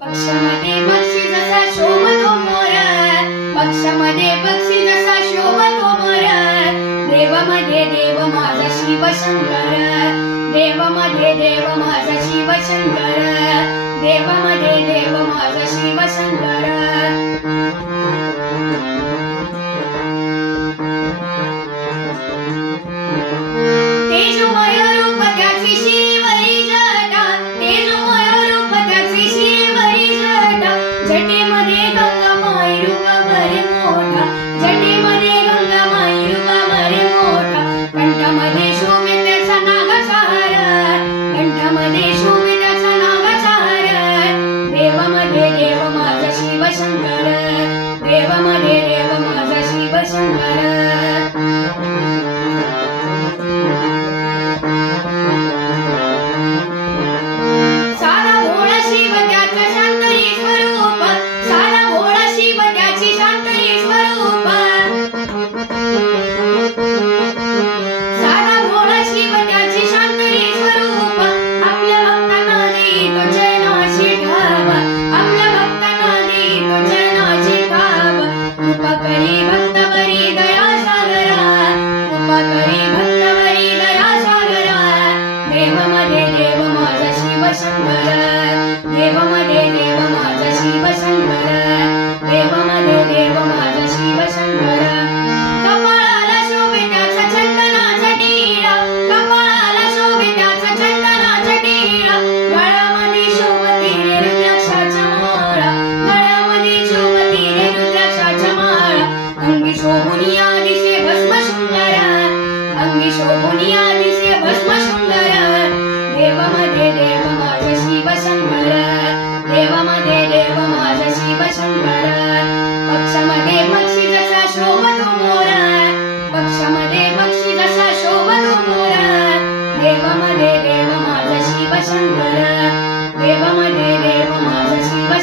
पक्षामध्ये पक्षी जसा शोभतो मोर, पक्षामध्ये पक्षी जसा शोभतो मोर, देवामध्ये देव माझा शिव शंकर, देवामध्ये देव माझा शिव शंकर, देवामध्ये देव माझा शिव शंकर. तेजोमय रूप त्याचे शिवरी जटा, तेजोमय रूप त्याचे शिवरी जटा, जटेमध्ये गंगामाई रूप बरे मोठा, जटेमध्ये गंगामाई रूप बरे मोठा, कंठामध्ये शोभे त्याचा नागाचा हार, कंठामध्ये शोभे त्याचा नागाचा हार, देवामध्ये देव माझा शिव शंकर, देवामध्ये देव माझा शिव शंकर. देवामध्ये देव माझा शिव शंकर, देवामध्ये देव माझा शिव शंकर, देवामध्ये देव माझा शिव शंकर. कपाळाला शोभे त्याचा चंदनाचा टिळा, कपाळाला शोभे त्याचा चंदनाचा टिळा, गळ्यामध्ये शोभती रे रुद्राक्षाच्या माळा, गळ्यामध्ये शोभती रे रुद्राक्षाच्या माळा, अंगी शोभून या दिसे भस्म शृंगार, अंगी शोभून या दिसे भस्म शृंगार. देवामध्ये देव माझा शिव शंकर, देवामध्ये देव माझा शिव शंकर. पक्षामध्ये पक्षी जसा शोभतो मोर, पक्षामध्ये पक्षी जसा शोभतो मोर, देवामध्ये देव माझा शिव शंकर, देवामध्ये देव माझा शिव